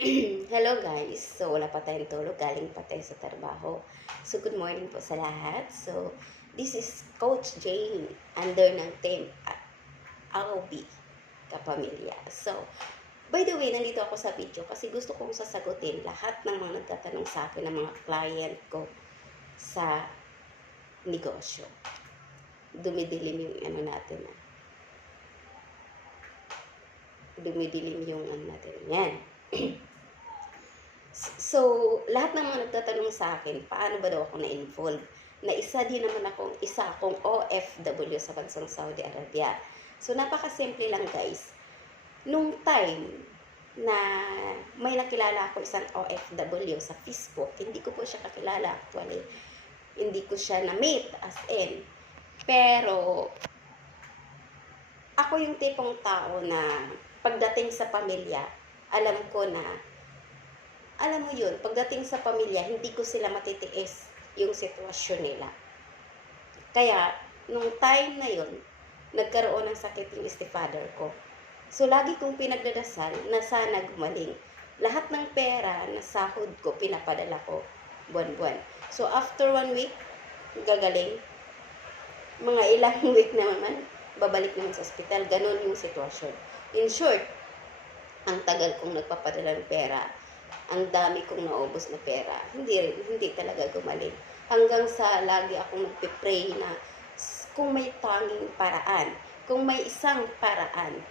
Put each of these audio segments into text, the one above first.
Hello guys. So wala pa tayong tulog, galing pa tayo sa trabaho. So good morning po sa lahat. So this is Coach Jane under ng team ROB Kapamilya. So by the way, nandito ako sa video kasi gusto kong sasagutin lahat ng mga nagtatanong sa akin ng mga client ko sa negosyo. Dumidilim yung ano natin. Dumidilim yung ano natin. Yan. So, lahat ng mga nagtatanong sa akin, paano ba daw ako na-involve? Na isa akong OFW sa bansang Saudi Arabia. So, napakasimple lang guys. Nung time na may nakilala ako isang OFW sa Facebook, hindi ko po siya kakilala actually. Hindi ko siya na-meet as in. Pero, ako yung tipong tao na pagdating sa pamilya, alam mo yun, pagdating sa pamilya, hindi ko sila matitiis yung sitwasyon nila. Kaya, nung time na yun, nagkaroon ng sakit yung stepfather ko. So, lagi kong pinagdadasal na sana gumaling. Lahat ng pera na sahod ko, pinapadala ko buwan-buwan. So, after 1 week, gagaling. Mga ilang week naman, babalik naman sa ospital. Ganon yung sitwasyon. In short, ang tagal kong nagpapadala ng pera, ang dami kong naubos na pera, hindi talaga gumaling. Hanggang sa lagi akong nagpipray na kung may tanging paraan, kung may isang paraan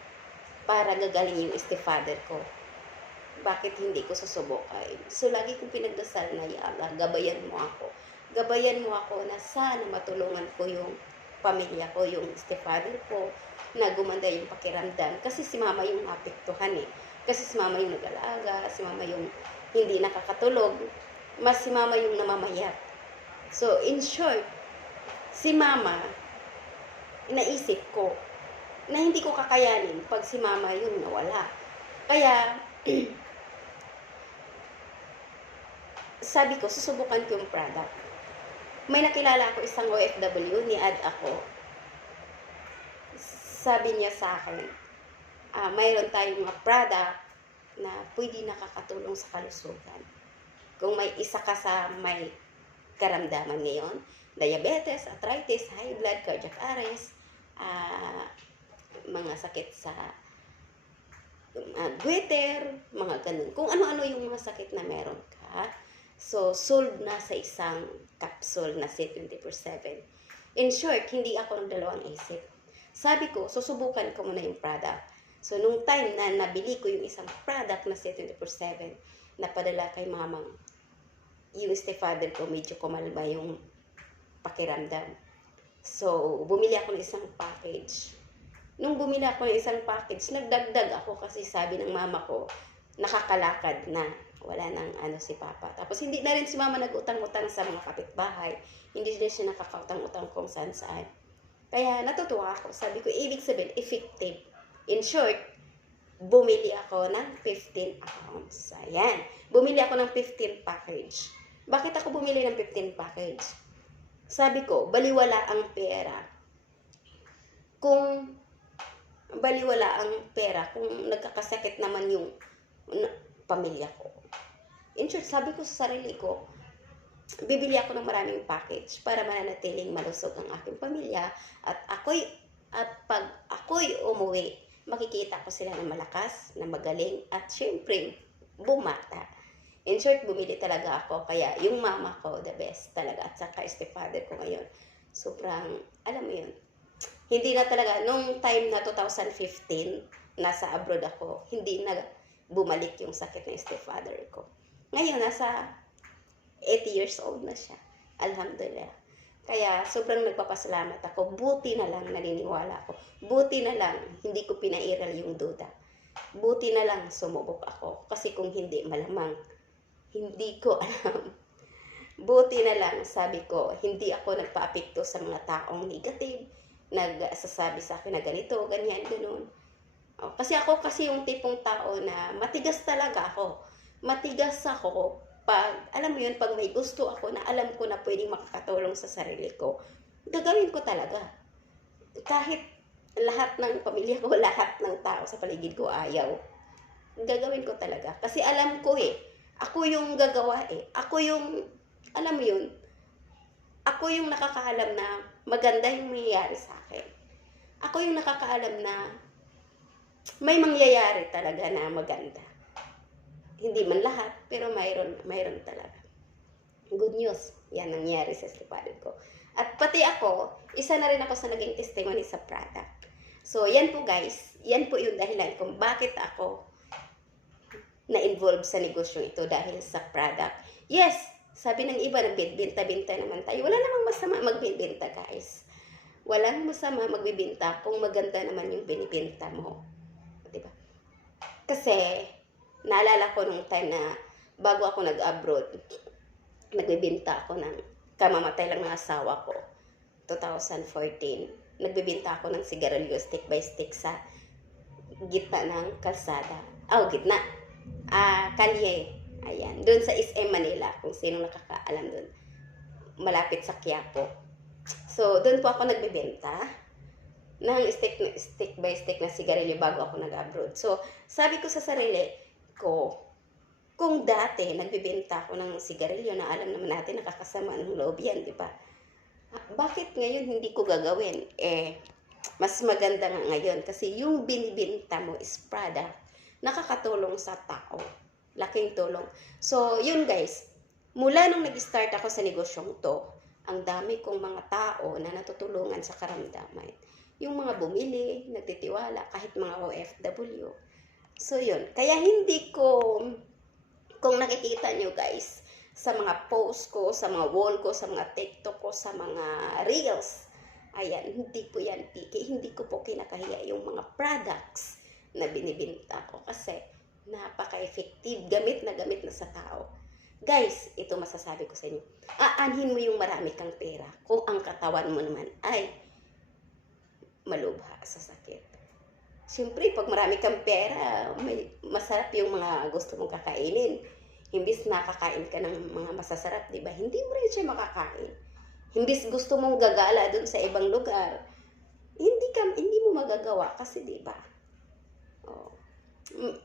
para gagaling yung stepfather ko, bakit hindi ko susubukan? So lagi kong pinagdasal na yala, gabayan mo ako. Gabayan mo ako na sana matulungan ko yung pamilya ko, yung stepfather ko, na gumanda yung pakiramdam. Kasi si mama yung napiktuhan eh. Kasi si mama yung nag-alaga, si mama yung hindi nakakatulog, mas si mama yung namamayat. So, in short, si mama, inaisip ko, na hindi ko kakayanin pag si mama yung nawala. Kaya, sabi ko, susubukan ko yung product. May nakilala ako isang OFW, ni-add ako. Sabi niya sa akin, mayroon tayong mga product na pwede nakakatulong sa kalusugan. Kung may isa ka sa may karamdaman ngayon, diabetes, arthritis, high blood, cardiac arrest, mga sakit sa goiter, mga ganun. Kung ano-ano yung mga sakit na meron ka, so solved na sa isang capsule na C24/7. In short, hindi ako nagdalawang isip. Sabi ko, susubukan ko muna yung product. So, nung time na nabili ko yung isang product na C24/7, napadala kay mamang, yung stepfather ko, medyo kumalma yung pakiramdam. So, bumili ako ng isang package. Nung bumili ako ng isang package, nagdagdag ako kasi sabi ng mama ko, nakakalakad na, wala nang si papa. Tapos, hindi na rin si mama nag-utang-utang sa mga kapitbahay. Hindi rin siya nakakautang-utang kung saan-saan. Kaya natutuwa ako. Sabi ko, ibig sabihin, effective. In short, bumili ako ng 15 ounce. Ayan. Bumili ako ng 15 package. Bakit ako bumili ng 15 package? Sabi ko, baliwala ang pera. Kung nagkakasakit naman yung pamilya ko. In short, sabi ko sa sarili ko, bibili ako ng maraming package para mananatiling malusog ang aking pamilya at pag ako'y umuwi, makikita ko sila na malakas, na magaling at syempre bumata. In short, bumili talaga ako, kaya yung mama ko the best talaga at saka stepfather ko ngayon. Sobrang, alam mo yun, hindi na talaga, nung time na 2015, nasa abroad ako, hindi na bumalik yung sakit ng stepfather ko. Ngayon, nasa 80 years old na siya. Alhamdulillah. Kaya sobrang nagpapasalamat ako. Buti na lang naniniwala ako. Buti na lang hindi ko pinairal yung duda. Buti na lang sumubok ako. Kasi kung hindi, malamang hindi ko alam. Buti na lang, sabi ko, hindi ako nagpa-apekto sa mga taong negative, nagsasabi sa akin na ganito, ganyan, ganun. Kasi ako yung tipong tao na matigas talaga ako. Matigas ako pag, alam mo yun, pag may gusto ako na alam ko na pwedeng makakatulong sa sarili ko, gagawin ko talaga. Kahit lahat ng pamilya ko, lahat ng tao sa paligid ko ayaw. gagawin ko talaga. Kasi alam ko ako yung gagawa Ako yung, alam mo yun, ako yung nakakaalam na maganda yung mangyayari sa akin. Ako yung nakakaalam na may mangyayari talaga na maganda. Hindi man lahat, pero mayroon talaga. Good news, yan nangyari sa estipado ko. At pati ako, isa na rin ako sa naging testimony sa product. So, yan po guys, yan po yung dahilan kung bakit ako na-involve sa negosyo ito dahil sa product. Yes, sabi ng iba, nagbibenta-binta naman tayo. Wala namang masama magbibenta guys. Walang masama magbibenta kung maganda naman yung binibenta mo. Diba? Kasi, naalala ko nung time na bago ako nag-abroad, nagbibenta ako ng kamamatay lang ng asawa ko. 2014, nagbibenta ako ng sigarilyo stick by stick sa gitna ng kalsada. Gitna. Kalye. Ayan. Doon sa SM Manila, kung sino nakakaalam doon. Malapit sa Quiapo. So, doon po ako nagbibenta ng stick by stick na sigarilyo bago ako nag-abroad. So, sabi ko sa sarili ko, kung dati nagbibenta ako ng sigarilyo na alam naman natin nakakasama ng loob yan, di ba? Bakit ngayon hindi ko gagawin? Mas maganda nga ngayon kasi yung binibenta mo is product, nakakatulong sa tao. Laking tulong. So, yun guys, mula nung nag-start ako sa negosyong to, ang dami kong mga tao na natutulungan sa karamdaman. Yung mga bumili, nagtitiwala, kahit mga OFW. So, yun. Kaya hindi ko, kung nakikita nyo guys, sa mga post ko, sa mga wall ko, sa mga TikTok ko, sa mga reels, ayan, hindi po yan piki. Hindi ko po kinakahiya yung mga products na binibinta ko kasi napaka-effective, gamit na sa tao. Guys, ito masasabi ko sa inyo. Aanhin mo yung marami kang pera kung ang katawan mo naman ay malubha sa sakit. Siyempre, pag marami kang pera, masarap yung mga gusto mong kakainin. Himbis nakakain ka ng mga masasarap, di ba? Hindi mo rin siya makakain. Himbis gusto mong gagala dun sa ibang lugar, hindi mo magagawa kasi, di ba?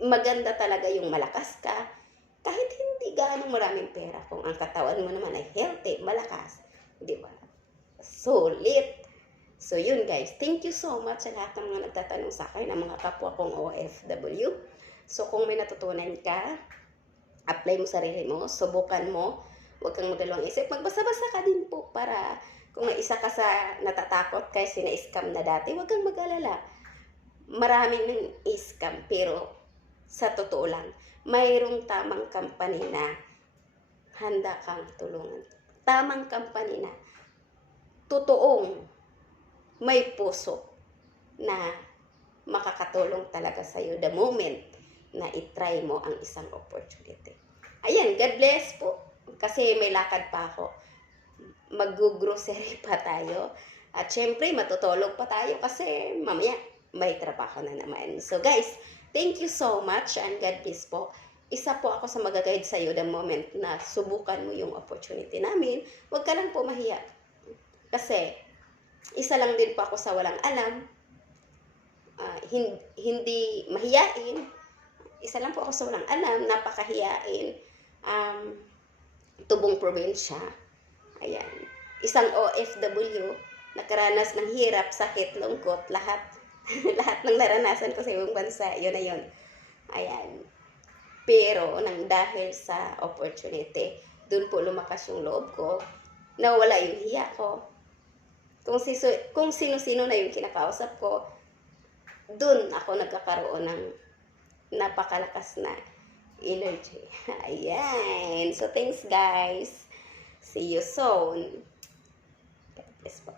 Maganda talaga yung malakas ka, kahit hindi gaano maraming pera, kung ang katawan mo naman ay healthy, malakas, di ba? Solid. So yun guys, thank you so much sa lahat ng mga nagtatanong sa akin, ang mga kapwa kong OFW. So kung may natutunan ka, apply mo sarili mo, subukan mo, huwag kang magdalawang isip, magbasa-basa ka din po para kung isa ka sa natatakot kasi na-scam na dati, huwag kang mag-alala. Maraming nang scam, pero sa totoo lang, mayroong tamang company na handa kang tulungan. Tamang company na totoong may puso na makakatulong talaga sa'yo the moment na itry mo ang isang opportunity. Ayan, God bless po. Kasi may lakad pa ako. Mag-grocery pa tayo. At syempre, matutulog pa tayo kasi mamaya may trabaho na naman. So guys, thank you so much and God bless po. Isa po ako sa mag-guide sa iyo the moment na subukan mo yung opportunity namin. Huwag ka lang po mahiya. Kasi, isa lang din po ako sa walang alam. Hindi mahiyain. Isa lang po ako sa walang alam, napakahiyain. Tubong probinsya. Ayan. Isang OFW, nakaranas ng hirap, sakit, lungkot, lahat. Lahat ng naranasan ko sa ibang bansa, yun na yun. Ayan. Pero, dahil sa opportunity, dun po lumakas yung loob ko, nawala yung hiya ko. Kung sino-sino na yung kinakausap ko, dun ako nagkakaroon ng napakalakas na energy. Ayan. So, thanks guys. See you soon. God bless po.